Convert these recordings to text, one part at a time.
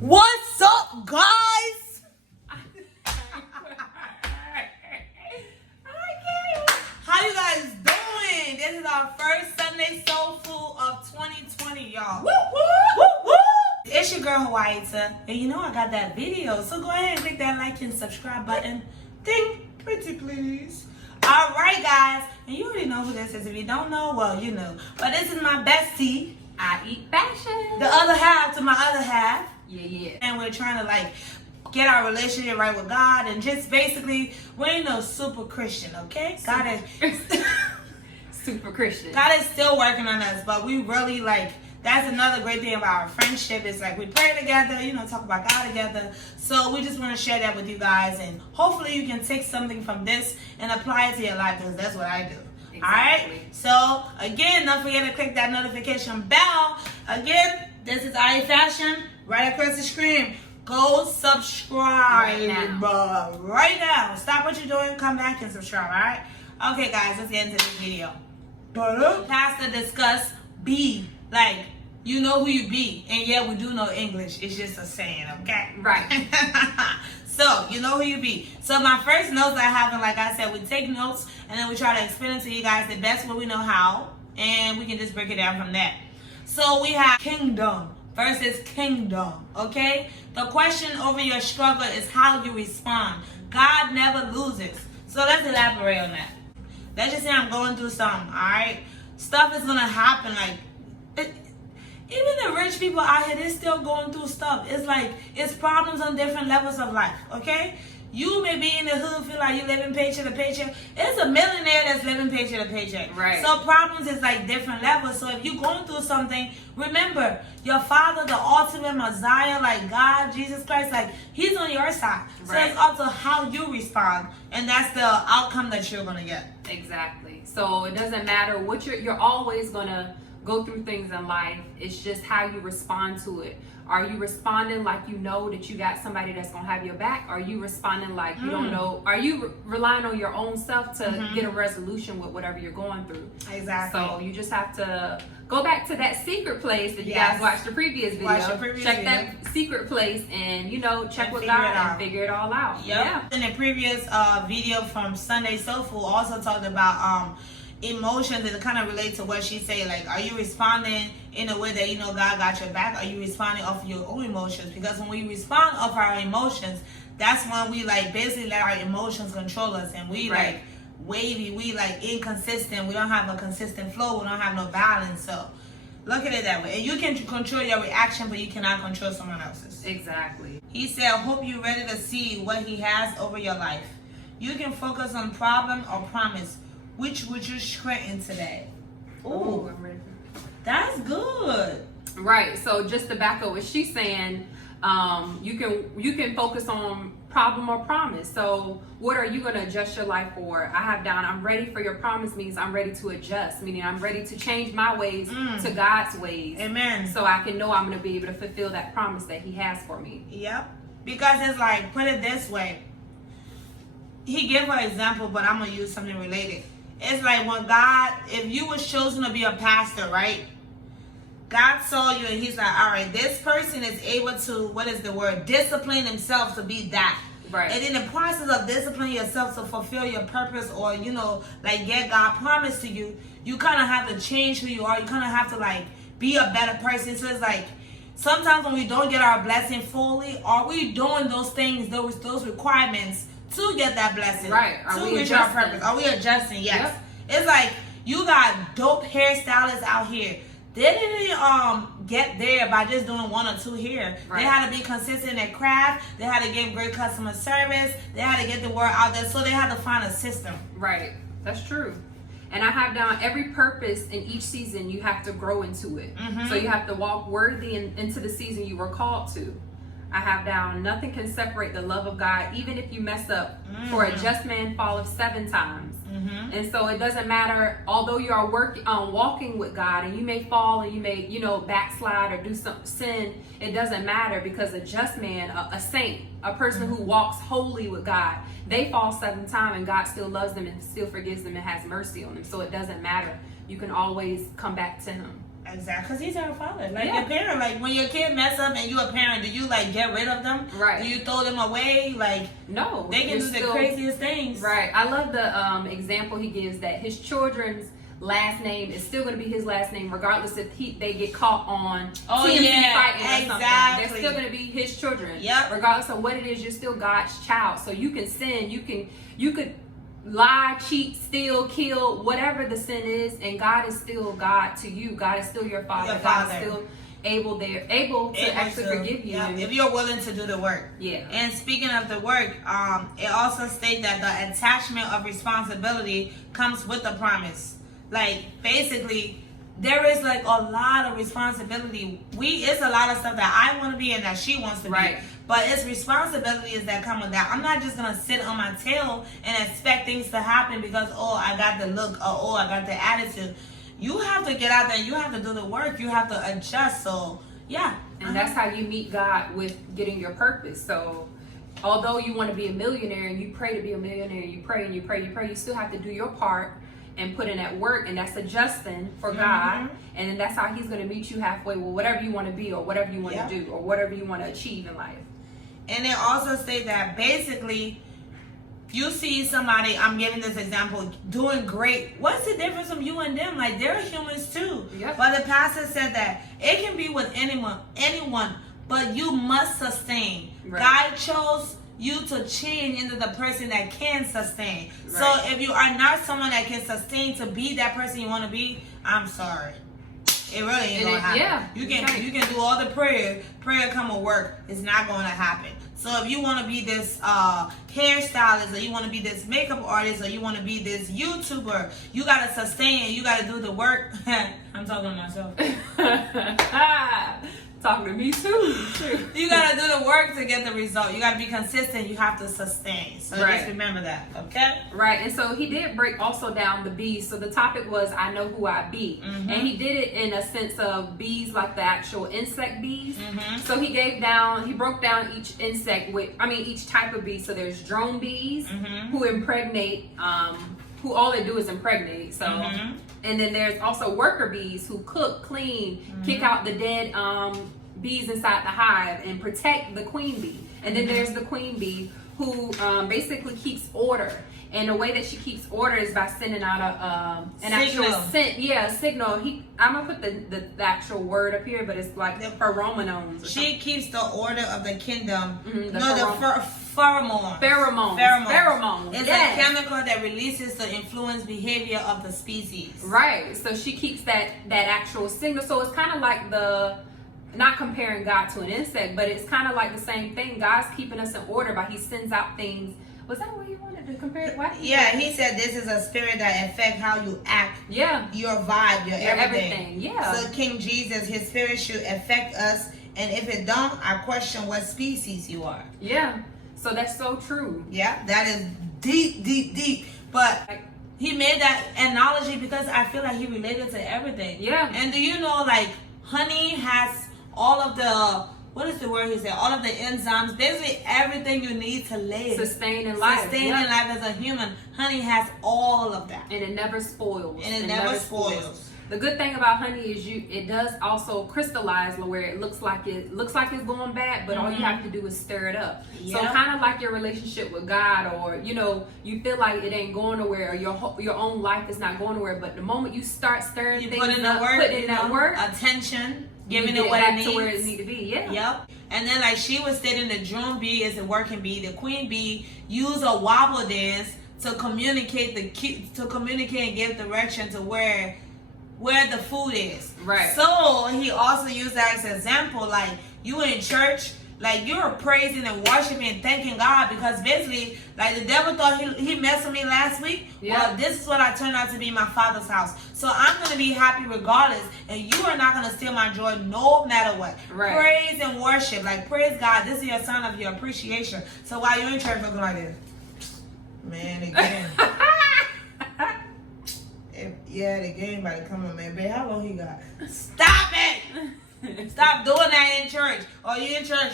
What's up, guys? How you guys doing? This is our first Sunday Soul Food of 2020, y'all. Woo, woo, woo, woo. It's your girl, WHATS, and you know I got that video, so go ahead and click that like and subscribe button. Ding, pretty please. All right, guys, and you already know who this is. If you don't know, well, you know. But this is my bestie. I eat fashion. The other half to my other half. Yeah. And we're trying to get our relationship right with God, and just basically, we ain't no super Christian, okay? God is super Christian. God is still working on us, but we really that's another great thing about our friendship. Is we pray together, talk about God together. So we just want to share that with you guys, and hopefully you can take something from this and apply it to your life, because that's what I do. Exactly. All right. So again, don't forget to click that notification bell. Again, this is I Eat Fashion. Right across the screen. Go subscribe right now. Stop what you're doing. Come back and subscribe. All right. Okay, guys. Let's get into this video. Pastor discuss be. You know who you be, and yeah, we do know English. It's just a saying, okay? Right. So, you know who you be. So, my first notes I have, and like I said, we take notes, and then we try to explain it to you guys the best way we know how, and we can just break it down from that. So, we have kingdom versus kingdom, okay? The question over your struggle is how you respond. God never loses. So, let's elaborate on that. Let's just say I'm going through something, all right? Stuff is going to happen, even the rich people out here, they're still going through stuff. It's problems on different levels of life, okay? You may be in the hood, feel like you're living paycheck to paycheck. It's a millionaire that's living paycheck to paycheck. Right. So problems is different levels. So if you're going through something, remember, your Father, the ultimate Messiah, God, Jesus Christ, He's on your side. So Right. it's up to how you respond. And that's the outcome that you're going to get. Exactly. So it doesn't matter what you're always going to go through things in life. It's just how you respond to it. Are you responding like you know that you got somebody that's gonna have your back? Are you responding like you don't know? Are you relying on your own self to get a resolution with whatever you're going through? Exactly. So you just have to go back to that secret place that you Yes. guys watched the previous video. Check that secret place and check And with figure God it out. and figure it all out. Yep. Yeah. In the previous video from Sunday Soul Food, also talked about emotions, and it kind of relate to what she said. Are you responding in a way that God got your back? Are you responding off of your own emotions? Because when we respond off our emotions, that's when we basically let our emotions control us, and we Right. wavy, we inconsistent. We don't have a consistent flow. We don't have no balance. So look at it that way. And you can control your reaction, but you cannot control someone else's. Exactly. He said, I hope you're ready to see what He has over your life. You can focus on problem or promise. Which would you strengthen today? Ooh, I'm ready. That's good. Right. So just to back up what she's saying, you can focus on problem or promise. So what are you going to adjust your life for? I have down, I'm ready for your promise means I'm ready to adjust, meaning I'm ready to change my ways to God's ways. Amen. So I can know I'm going to be able to fulfill that promise that He has for me. Yep. Because it's put it this way. He gave an example, but I'm going to use something related. It's when God, if you was chosen to be a pastor, right? God saw you and He's like, all right, this person is able to, discipline himself to be that. Right. And in the process of disciplining yourself to fulfill your purpose, or, get God promised to you, you kind of have to change who you are. You kind of have to, be a better person. So it's sometimes when we don't get our blessing fully, are we doing those things, those requirements to get that blessing? Right. To reach our purpose. Are we adjusting? Yes. Yep. It's you got dope hairstylists out here. They didn't get there by just doing one or two hair. Right. They had to be consistent in their craft. They had to give great customer service. They had to get the word out there. So they had to find a system. Right. That's true. And I have down every purpose in each season, you have to grow into it. So you have to walk worthy into the season you were called to. I have down, nothing can separate the love of God, even if you mess up. For a just man falleth 7 times. And so it doesn't matter, although you are walking with God, and you may fall and you may, backslide or do some sin, it doesn't matter, because a just man, a saint, a person who walks holy with God, they fall 7 times and God still loves them and still forgives them and has mercy on them. So it doesn't matter. You can always come back to Him. Exactly, because he's our father. Like your parent, like when your kid mess up and you a parent, do you like get rid of them? Right. Do you throw them away? Like no, they can do the craziest things. Right. I love the example he gives that his children's last name is still going to be his last name, regardless if they get caught on TMZ fighting or something. They're still going to be his children. Yep. Regardless of what it is, you're still God's child. So you can sin, you could lie, cheat, steal, kill, whatever the sin is, and God is still God to you. God is still your father. God is still able to actually forgive you. Yeah, if you're willing to do the work. Yeah. And speaking of the work, it also states that the attachment of responsibility comes with the promise. Like basically, there is like a lot of responsibility. It's a lot of stuff that I want to be and that she wants to be. But it's responsibilities that come with that. I'm not just gonna sit on my tail and expect things to happen because I got the look or I got the attitude. You have to get out there. You have to do the work. You have to adjust. So yeah. And that's how you meet God, with getting your purpose. So although you want to be a millionaire and you pray to be a millionaire, you pray and you pray, you still have to do your part and put in that work, and that's adjusting for God, and then that's how he's going to meet you halfway with whatever you want to be or whatever you want to do or whatever you want to achieve in life. And it also states that basically you see somebody, I'm giving this example, doing great. What's the difference from you and them? Like they're humans too. But the pastor said that it can be with anyone, but you must sustain. God chose you to change into the person that can sustain. So if you are not someone that can sustain to be that person you want to be, I'm sorry. It really ain't gonna happen. You can do all the prayer come with work. It's not gonna happen. So if you want to be this hairstylist, or you want to be this makeup artist, or you want to be this YouTuber, you gotta sustain. You gotta do the work. I'm talking to myself. Talking to me too. You gotta do the work to get the result. You gotta be consistent. You have to sustain. So just remember that, okay? Right. And so he did break also down the bees. So the topic was I know who I be, and he did it in a sense of bees, like the actual insect bees. So he broke down each insect each type of bee. So there's drone bees who impregnate, who all they do is impregnate. So. And then there's also worker bees who cook, clean, kick out the dead bees inside the hive and protect the queen bee. And then there's the queen bee who basically keeps order. And the way that she keeps order is by sending out an actual scent. Yeah, a signal. I'm going to put the actual word up here, but it's like the pheromones. She keeps the order of the kingdom. Pheromones. It's a chemical that releases to influence behavior of the species. Right. So she keeps that actual signal. So it's kind of like not comparing God to an insect, but it's kind of like the same thing. God's keeping us in order, but he sends out things. Was that what you wanted to compare it? What? Yeah, he said this is a spirit that affects how you act. Yeah. Your vibe, your everything. Yeah. So King Jesus, his spirit should affect us. And if it don't, I question what species you are. Yeah. So that's so true. Yeah, that is deep. But he made that analogy because I feel like he related to everything. Yeah. And do you know, like, honey has all of the, what is the word he said? All of the enzymes, basically everything you need to live. Sustain in life. Sustain in life as a human. Honey has all of that. And it never spoils. And it never spoils. The good thing about honey is it does also crystallize where it looks like it's going bad, but all you have to do is stir it up. So kind of like your relationship with God, or you feel like it ain't going nowhere, or your own life is not going nowhere, but the moment you start stirring things put in up, putting in that work, attention, giving it what it needs, to where it need to be. Yep. And then like she was stating, the drone bee is a working bee. The queen bee use a wobble dance to communicate and give direction to where the food is. Right. So he also used that as an example, like you in church, like you're praising and worshiping and thanking God, because basically, like the devil thought he messed with me last week. Well, this is what I turned out to be, my Father's house. So I'm going to be happy regardless, and you are not going to steal my joy no matter what. Right. Praise and worship, like praise God. This is your sign of your appreciation. So while you're in church looking like this, man, again. The game about to come on, man. Babe, how long he got? Stop it! Stop doing that in church. Or you in church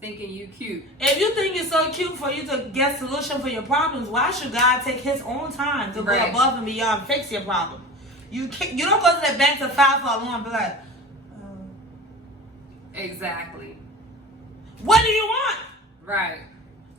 thinking you cute. If you think it's so cute for you to get solution for your problems, why should God take his own time to go above and beyond fix your problem? You don't go to the bank to file for a loan and be like, Exactly. what do you want? Right.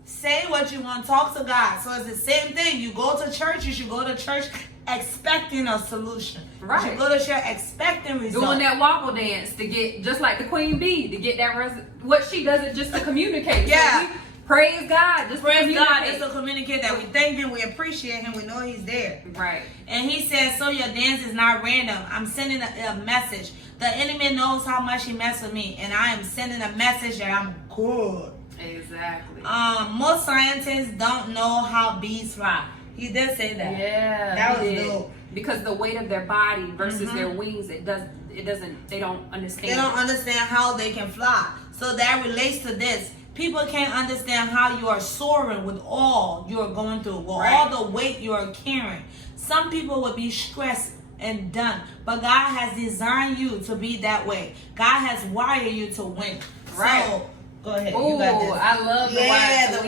Say what you want. Talk to God. So it's the same thing. You go to church. You should go to church expecting a solution. Right. You should go to church expecting results. Doing that wobble dance to get, just like the queen bee, to get that what she does it just to communicate. Yeah. So praise God. Just Praise God is to communicate that we thank Him, we appreciate Him, we know He's there. Right. And He says, so your dance is not random. I'm sending a message. The enemy knows how much he messed with me, and I am sending a message that I'm good. Exactly. Most scientists don't know how bees fly. He did say that. Yeah. That was dope. Because the weight of their body versus their wings, they don't understand. They don't understand how they can fly. So that relates to this. People can't understand how you are soaring with all you are going through, with all the weight you are carrying. Some people would be stressed and done, but God has designed you to be that way. God has wired you to win. Right. So, go ahead. Oh, you got this. I love the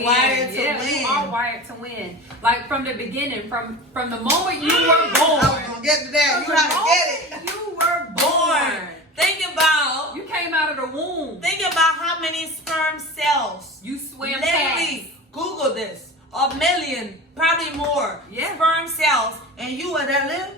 wired to win. We are wired to win. Like from the beginning, from the moment you were born. I was gonna get to that. You gotta get it. You were born. Think about. You came out of the womb. Think about how many sperm cells You swam literally. past. Google this. A million, probably more. Yeah. Sperm cells, and you were that little.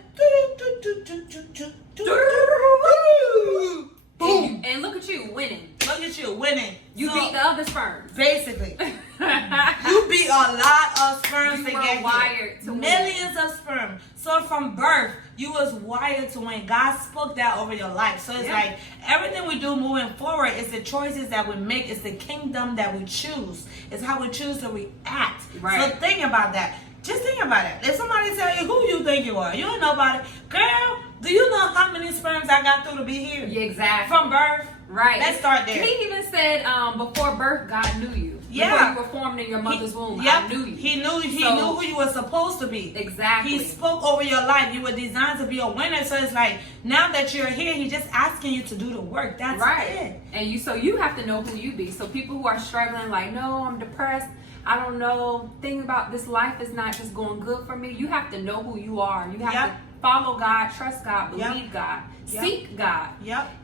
Boom. And look at you winning. Look at you winning. You beat the other sperms. Basically. You beat a lot of sperms You to were get wired here. to win. Millions of sperm. So from birth, you was wired to win. God spoke that over your life. So it's like everything we do moving forward is the choices that we make. It's the kingdom that we choose. It's how we choose to react. Right. So think about that. Just think about it. If somebody tell you who you think you are, you don't know about it. Girl, do you know how many sperms I got through to be here? Yeah, exactly. From birth? Right. Let's start there. He even said before birth, God knew you. Yeah. Before you were formed in your mother's womb, I knew you. He knew who you were supposed to be. Exactly. He spoke over your life. You were designed to be a winner. So it's like now that you're here, He's just asking you to do the work. That's it. And you have to know who you be. So people who are struggling, like, no, I'm depressed. I don't know. Thing about this life is not just going good for me. You have to know who you are. You have to follow God, trust God, believe God, seek God.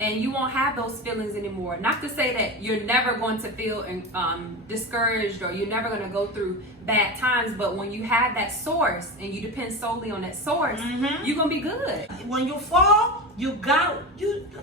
And you won't have those feelings anymore. Not to say that you're never going to feel discouraged or you're never going to go through bad times, but when you have that source and you depend solely on that source, you're going to be good. When you fall,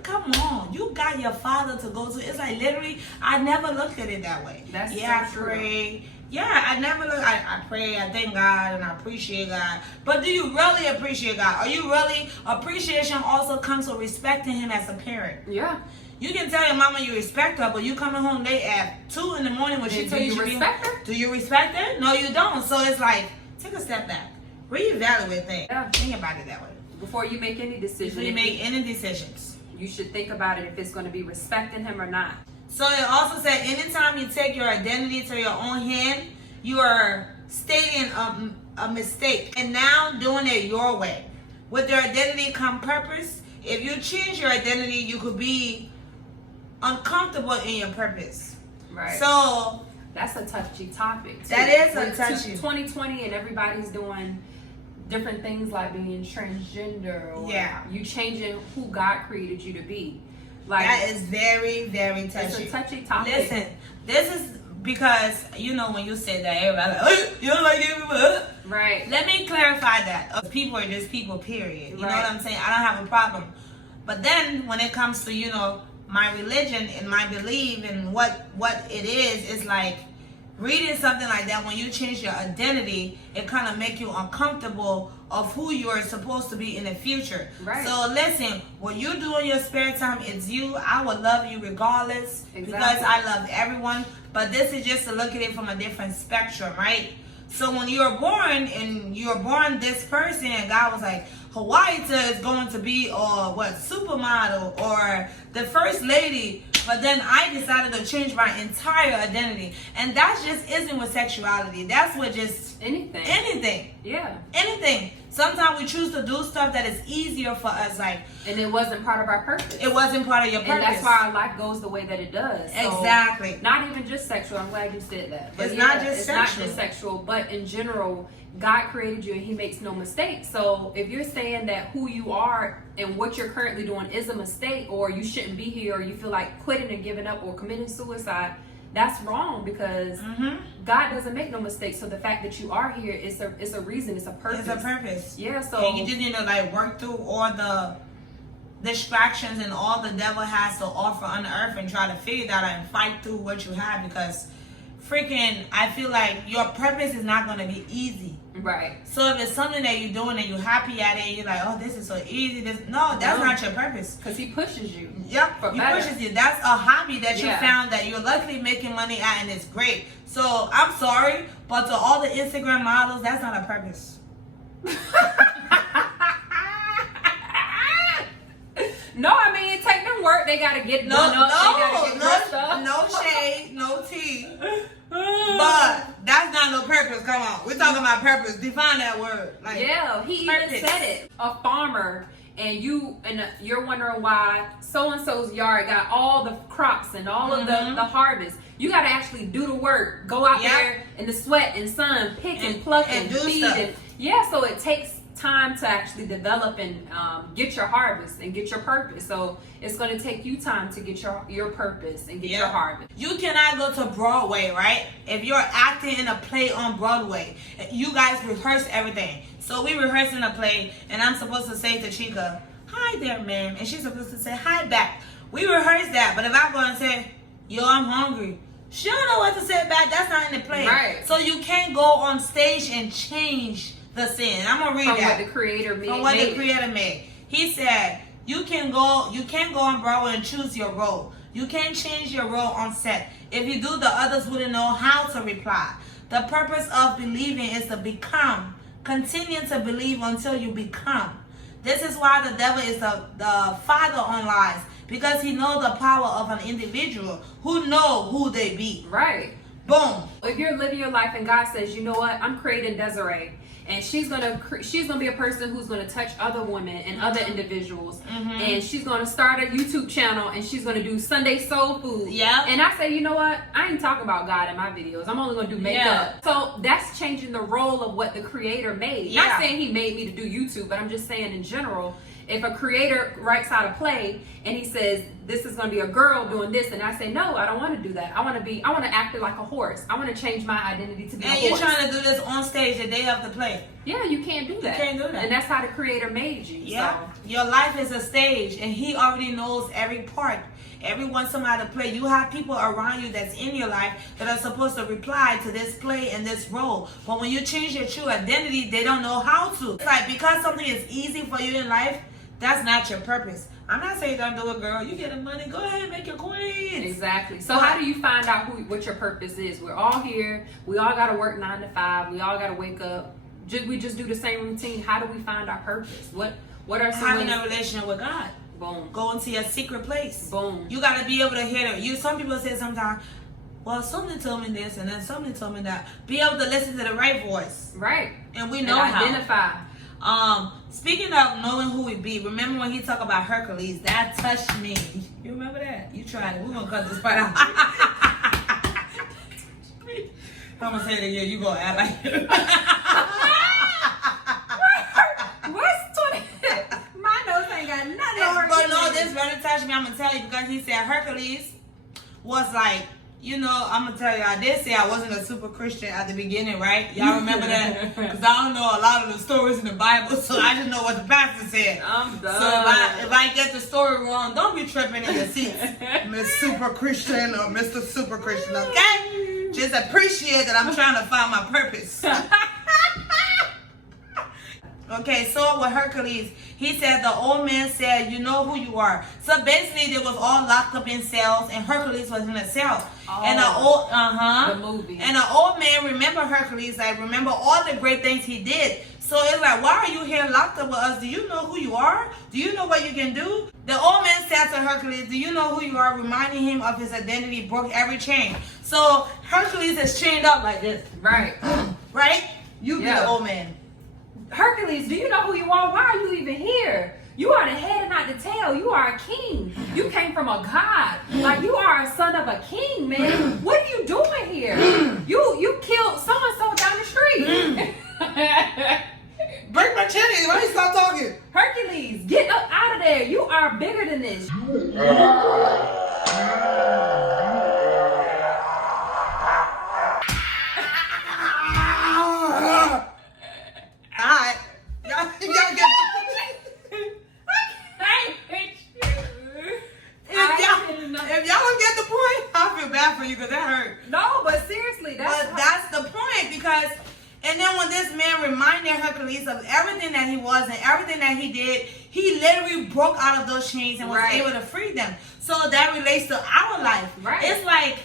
come on. You got your Father to go to. It's like literally, I never looked at it that way. That's I so true. pray. Yeah, I never look. I pray. I thank God and I appreciate God. But do you really appreciate God? Are you really appreciation also comes with respecting Him as a parent? Yeah. You can tell your mama you respect her, but you coming home late at 2 in the morning when she tells you respect her? Do you respect her? No, you don't. So it's like take a step back, reevaluate things. Think about it that way Before you make any decision. before you make any decisions. You should think about it if it's going to be respecting Him or not. So it also said, anytime you take your identity to your own hand, you are stating a mistake and now doing it your way. With your identity come purpose. If you change your identity, you could be uncomfortable in your purpose. Right. So that's a touchy topic too. That is a With touchy. 2020 and everybody's doing different things like being transgender or you changing who God created you to be. Like that is very, very touchy. It's a touchy topic. Listen, this is because when you say that, everybody like, you don't like it. Right. Let me clarify that. People are just people, period. You know what I'm saying? I don't have a problem. But then when it comes to, my religion and my belief and what it is, it's like reading something like that, when you change your identity, it kind of make you uncomfortable of who you are supposed to be in the future. Right. So listen, what you do in your spare time, it's you. I would love you regardless because I love everyone. But this is just to look at it from a different spectrum, right? So when you're born and you're born this person, and God was like, WHATS is going to be supermodel or the first lady, but then I decided to change my entire identity. And that just isn't with sexuality. That's with just anything. Yeah. Anything. Sometimes we choose to do stuff that is easier for us, and it wasn't part of our purpose. It wasn't part of your purpose. And that's why our life goes the way that it does. So exactly. Not even just sexual. I'm glad you said that. But it's not just sexual, but in general, God created you and he makes no mistakes. So if you're saying that who you are and what you're currently doing is a mistake, or you shouldn't be here, or you feel like quitting and giving up or committing suicide, that's wrong, because God doesn't make no mistakes. So the fact that you are here is a reason, it's a purpose. It's a purpose. Yeah, so and you just need to like work through all the distractions and all the devil has to offer on earth and try to figure that out and fight through what you have, because freaking I feel like your purpose is not going to be easy. Right. So if it's something that you're doing and you're happy at it and you're like, oh, this is so easy, that's not your purpose. Because he pushes you. Yep, he pushes you. That's a hobby that you found that you're luckily making money at, and it's great. So I'm sorry, but to all the Instagram models, that's not a purpose. No, I mean, it take them work. They gotta get done up. No shade, no tea. But that's not no purpose. Come on, we're talking about purpose. Define that word. Like, yeah, he purpose. even said it. A farmer, and you're wondering why so and so's yard got all the crops and all of the harvest. You got to actually do the work. Go out there in the sweat and sun, pick and pluck and feed. And so it takes time to actually develop and get your harvest and get your purpose. So it's going to take you time to get your purpose and get your harvest. You cannot go to Broadway, right? If you're acting in a play on Broadway, you guys rehearse everything. So we rehearsing a play, and I'm supposed to say to Chica, hi there, ma'am, and she's supposed to say hi back. We rehearse that, but if I go and say, yo, I'm hungry, she don't know what to say back. That's not in the play. Right. So you can't go on stage and change the scene. I'm gonna read from that. What the creator made. From what the creator made. He said, you can't go on Broadway and choose your role. You can't change your role on set. If you do, the others wouldn't know how to reply. The purpose of believing is to become. Continue to believe until you become. This is why the devil is the father on lies, because he knows the power of an individual who know who they be. Right. Boom. If you're living your life and God says, you know what, I'm creating Desiree, and she's gonna be a person who's gonna touch other women and other individuals, and she's gonna start a YouTube channel, and she's gonna do Sunday soul food. Yeah. And I say, you know what? I ain't talking about God in my videos. I'm only gonna do makeup. Yeah. So that's changing the role of what the creator made. Yeah. Not saying he made me to do YouTube, but I'm just saying in general. If a creator writes out a play and he says this is going to be a girl doing this, and I say no, I don't want to do that. I want to act like a horse. I want to change my identity to be a horse. And you're trying to do this on stage the day of the play. Yeah, you can't do that. You can't do that. And that's how the creator made you. Yeah. So. Your life is a stage, and he already knows every part. Everyone somebody to play. You have people around you that's in your life that are supposed to reply to this play and this role. But when you change your true identity, they don't know how to. It's like, because something is easy for you in life, that's not your purpose. I'm not saying don't do it, girl. You get the money, go ahead and make your coins. Exactly. So how do you find out what your purpose is? We're all here. We all got to work 9 to 5. We all got to wake up. We just do the same routine. How do we find our purpose? What are some having ways? a relationship with God? Boom. Go into your secret place. Boom. You got to be able to hear it. Some people say sometimes, well, something told me this and then something told me that. Be able to listen to the right voice. Right. And we know and identify. Speaking of knowing who we be, remember when he talked about Hercules? That touched me. You remember that? You tried it. We're gonna cut this part out. I'm gonna say it again. You gonna act like it. What's 20? My notes ain't got nothing. But no, this really touched me. I'm gonna tell you, because he said Hercules was like, you know, I'm going to tell you, I did say I wasn't a super Christian at the beginning, right? Y'all remember that? Because I don't know a lot of the stories in the Bible, so I just know what the pastor said. I'm done. So if I get the story wrong, don't be tripping in your seats, Miss Super Christian or Mr. Super Christian, okay? Just appreciate that I'm trying to find my purpose. Okay, so with Hercules, he said the old man said, you know who you are. So basically, they was all locked up in cells, and Hercules was in a cell. Oh, and the movie. And the old man remember Hercules, like remember all the great things he did. So it's like, why are you here locked up with us? Do you know who you are? Do you know what you can do? The old man said to Hercules, do you know who you are? Reminding him of his identity, broke every chain. So Hercules is chained up like this. Right. Right? You be the old man. Hercules, do you know who you are? Why are you even here? You are the head and not the tail. You are a king. You came from a god. Like, you are a son of a king, man. What are you doing here? You killed so-and-so down the street. Alright. Y'all get if y'all don't get the point, I feel bad for you because that hurt. No, but seriously, that's the point because, and then when this man reminded Hercules of everything that he was and everything that he did, he literally broke out of those chains and was able to free them. So that relates to our life. Right. It's like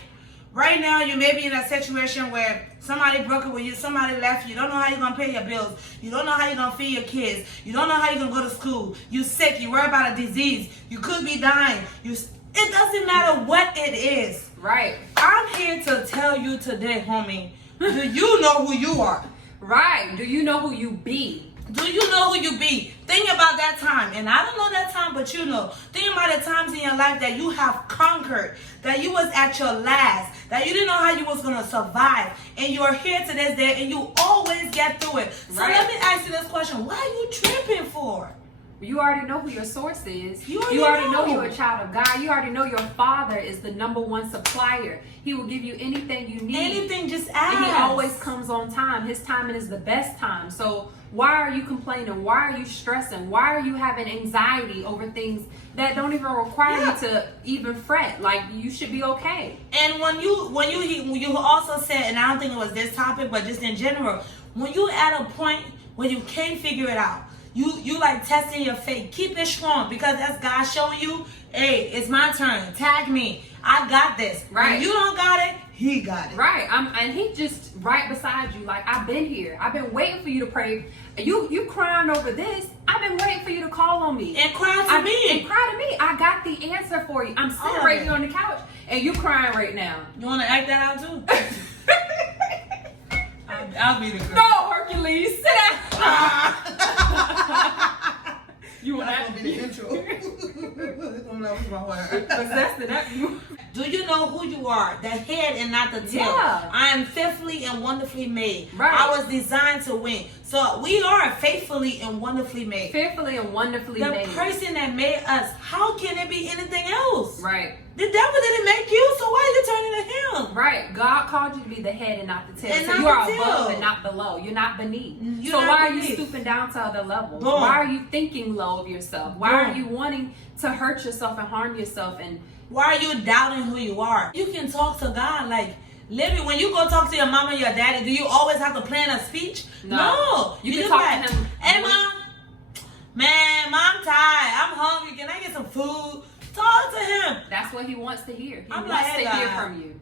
right now you may be in a situation where somebody broke up with you, somebody left you, don't know how you're going to pay your bills, you don't know how you're going to feed your kids, you don't know how you're going to go to school, you sick, you worry about a disease, you could be dying, it doesn't matter what it is. Right. I'm here to tell you today, homie, do you know who you are? Right. Do you know who you be? Do you know who you be? Think about that time. And I don't know that time, but you know. Think about the times in your life that you have conquered, that you was at your last, that you didn't know how you was going to survive. And you're here to this day, and you always get through it. So let me ask you this question. What are you tripping for? You already know who your source is. You already know you're a child of God. You already know your Father is the #1 supplier. He will give you anything you need. Anything, just ask. And He always comes on time. His timing is the best time. So why are you complaining? Why are you stressing? Why are you having anxiety over things that don't even require you to even fret? Like, you should be okay. And when you also said, and I don't think it was this topic, but just in general, when you at a point where you can't figure it out, you like testing your faith. Keep it strong because that's God showing you, hey, it's my turn. Tag me. I got this. Right. When you don't got it, He got it. Right. And He just right beside you. Like, I've been here. I've been waiting for you to pray. You crying over this. I've been waiting for you to call on me. And cry to me. And cry to me. I got the answer for you. I'm sitting right here on the couch and you crying right now. You want to act that out too? I'll be the girl. No, Hercules, sit down. You want to be the intro? Possessed it up you. Do you know who you are? The head and not the tail. Yeah. I am fearfully and wonderfully made. Right. I was designed to win. So we are faithfully and wonderfully made. Fearfully and wonderfully made. The person that made us, how can it be anything else? Right. The devil didn't make you, so why are you turning to him? Right. God called you to be the head and not the tail. And so not you are the tail. above and not below. You're not beneath. You're so not why beneath. are you stooping down to other levels? Boom. Why are you thinking low of yourself? Why Boom. are you wanting to hurt yourself and harm yourself? And why are you doubting who you are? You can talk to God like, literally, when you go talk to your mama and your daddy, do you always have to plan a speech? No. You can talk to him. Hey, Mom. Man, I'm tired. I'm hungry. Can I get some food? Talk to him. That's what He wants to hear. He I'm wants like, to hey, hear God. from you.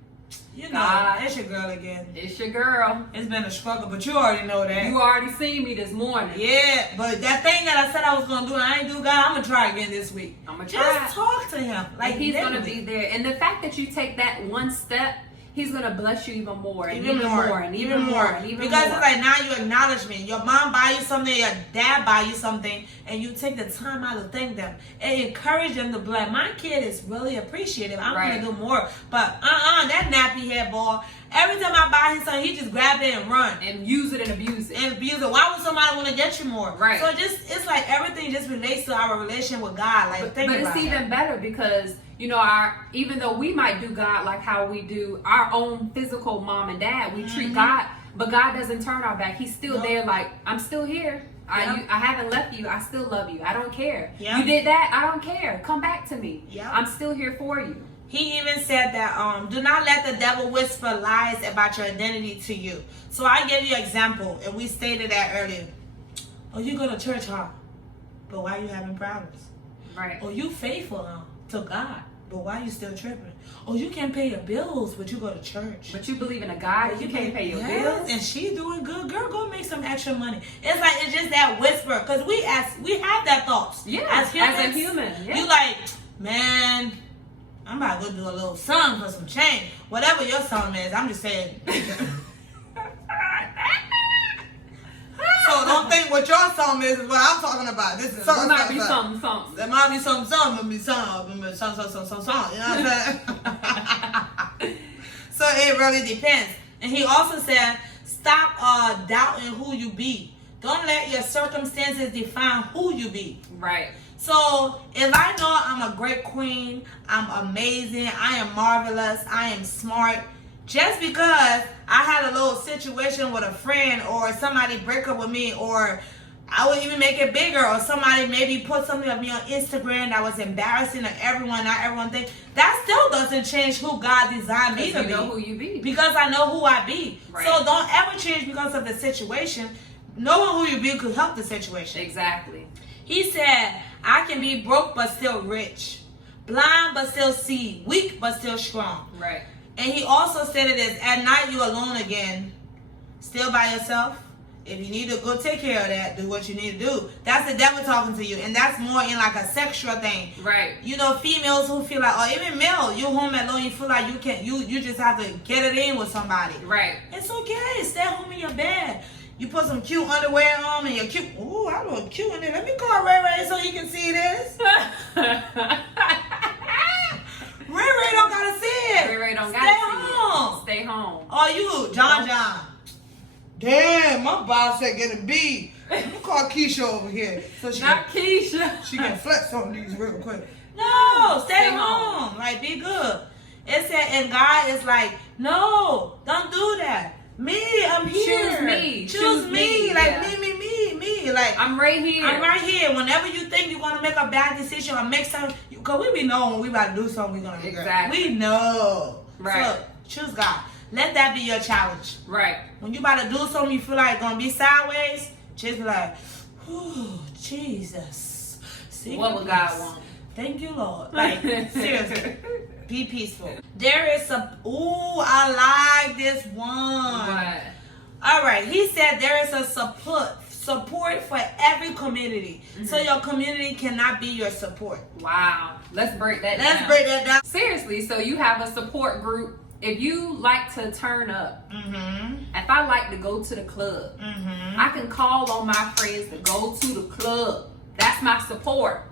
You know, God. it's your girl again. It's your girl. It's been a struggle, but you already know that. You already seen me this morning. Yeah, but that thing that I said I was going to do and I ain't do, God, I'm going to try again this week. I'm going to try. Just talk to him. Like, He's going to literally. be there. And the fact that you take that one step, He's going to bless you even more. And Even more. Because it's like now you acknowledge me. Your mom buy you something, your dad buy you something, and you take the time out to thank them and encourage them to bless. My kid is really appreciative. I'm going to do more. But that nappy head ball, every time I buy him something, he just grab it and run. And use it and abuse it. And abuse it. Why would somebody want to get you more? Right. So it's like everything just relates to our relation with God. Like, think but about it's even better because, you know, even though we might do God like how we do our own physical mom and dad, we treat God, but God doesn't turn our back. He's still there like, I'm still here. I haven't left you. I still love you. I don't care. You did that. I don't care. Come back to me. I'm still here for you. He even said that do not let the devil whisper lies about your identity to you. So I gave you an example, and we stated that earlier. Oh, you go to church, huh? But why are you having problems? Right. Oh, you faithful to God, but why are you still tripping? Oh, you can't pay your bills, but you go to church. But you believe in a God and you can't pay your bills? And she doing good. Girl, go make some extra money. It's like, it's just that whisper. Because we have that thoughts. Yeah, as humans, as a human. Yeah. You like, man, I'm about to go do a little song for some change. Whatever your song is, I'm just saying. So don't think what your song is what I'm talking about. This is something. There might be something. There might be something. You know what I'm saying? So it really depends. And he also said, stop doubting who you be. Don't let your circumstances define who you be. Right. So if I know I'm a great queen, I'm amazing, I am marvelous, I am smart, just because I had a little situation with a friend or somebody break up with me, or I would even make it bigger, or somebody maybe put something of me on Instagram that was embarrassing to everyone, not everyone think, that still doesn't change who God designed me to be. You know who you be. Because I know who I be. Right. So don't ever change because of the situation. Knowing who you be could help the situation. Exactly. He said, I can be broke but still rich, blind but still see, weak but still strong. Right. And he also stated this, at night you alone again, still by yourself. If you need to go take care of that, do what you need to do. That's the devil talking to you. And that's more in like a sexual thing. Right. You know, females who feel like, or even male, you home alone, you feel like you can't, you just have to get it in with somebody. Right. It's okay. Stay home in your bed. You put some cute underwear on and you're cute. Ooh, I look cute in there. Let me call Ray Ray so he can see this. Ray Ray don't gotta see it. Ray Ray don't Stay gotta see home. it. Stay home. Oh, you, John. Damn, my boss said get a B. Let me call Keisha over here. So Keisha. She can flex on these real quick. No, stay home. Like, be good. It said, and God is like, no, don't do that. Me, I'm here. Choose me. Choose me. Like, yeah. me. Like, I'm right here. I'm right here. Whenever you think you're going to make a bad decision or make something, because we be knowing when we about to do something, we're going to regret. Exactly. We know. Right. So, choose God. Let that be your challenge. Right. When you about to do something you feel like going to be sideways, just be like, oh, Jesus. What would God want? Thank you, Lord. Like, seriously. Be peaceful. There is a, I like this one. What? All right. He said there is a support for every community. Mm-hmm. So your community cannot be your support. Wow. Let's break that down. Seriously, so you have a support group. If you like to turn up, if I like to go to the club, I can call on my friends to go to the club. That's my support.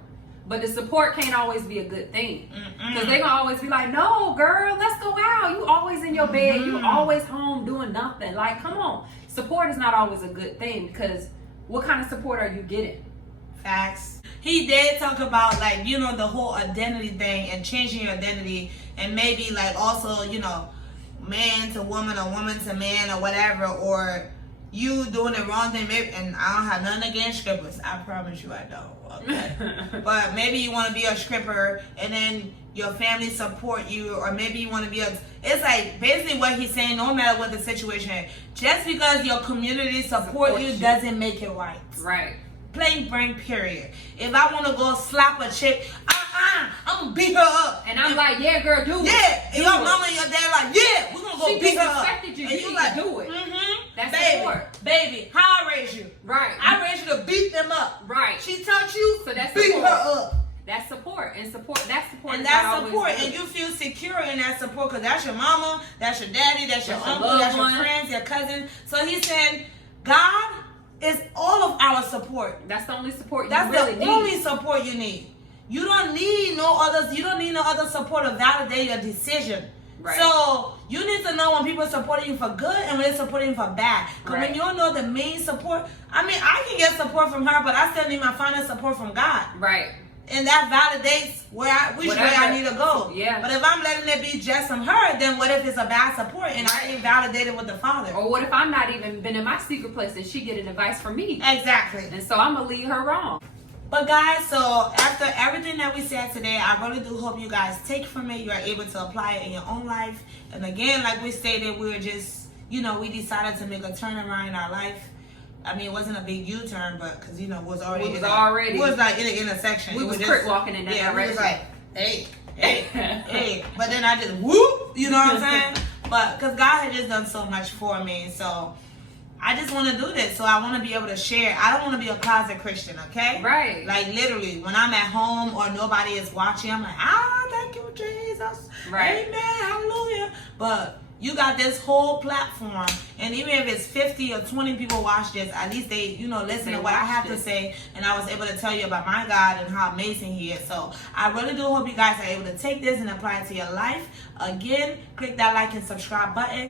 But the support can't always be a good thing. Because they're going to always be like, no, girl, let's go out. You always in your bed. You always home doing nothing. Like, come on. Support is not always a good thing, because what kind of support are you getting? Facts. He did talk about, like, you know, the whole identity thing and changing your identity, and maybe like also, you know, man to woman or woman to man or whatever, or you doing the wrong thing. Maybe, and I don't have nothing against strippers. I promise you I don't. Okay. But maybe you want to be a stripper and then your family support you, or maybe you want to be it's like basically what he's saying, no matter what the situation is, just because your community support you doesn't make it right. Right. Plain brain, period. If I want to go slap a chick, I'm gonna beat her up. And I'm like, yeah, girl, do it. Yeah. And your mama and your dad like, yeah, we're gonna go beat her up. You and you like, do it. That's support. Baby, how I raised you? Right. I raised you to beat them up. Right. She touched you, so that's beat support. her up. That's support. And support. That's support. And that's support. And you feel secure in that support because that's your mama, that's your daddy, that's your uncle, that's your friends, your cousin. So he said, God is all of our support. That's the only support That's you really need. That's the only support you need. You don't need no others. You don't need no other support to validate your decision. Right. So you need to know when people are supporting you for good and when they're supporting you for bad. Because when you don't know the main support, I mean, I can get support from her, but I still need my final support from God. Right. And that validates which way I need to go. Yeah. But if I'm letting it be just from her, then what if it's a bad support and I ain't validated with the Father? Or what if I'm not even been in my secret place and she getting advice from me? Exactly. And so I'm gonna lead her wrong. But guys, so after everything that we said today, I really do hope you guys take from it. You are able to apply it in your own life. And again, like we stated, we were just, you know, we decided to make a turnaround in our life. I mean, it wasn't a big U-turn, but because, you know, it was like in an intersection. We was quick walking in that direction. We was like, hey. But then I just whoop, you know what I'm saying? But because God had just done so much for me, so I just want to do this. So I want to be able to share. I don't want to be a closet Christian, okay? Right. Like literally, when I'm at home or nobody is watching, I'm like, thank you, Jesus. Right. Amen, hallelujah. But you got this whole platform, and even if it's 50 or 20 people watch this, at least they, you know, listen to what I have to say, and I was able to tell you about my God and how amazing He is. So I really do hope you guys are able to take this and apply it to your life. Again, click that like and subscribe button.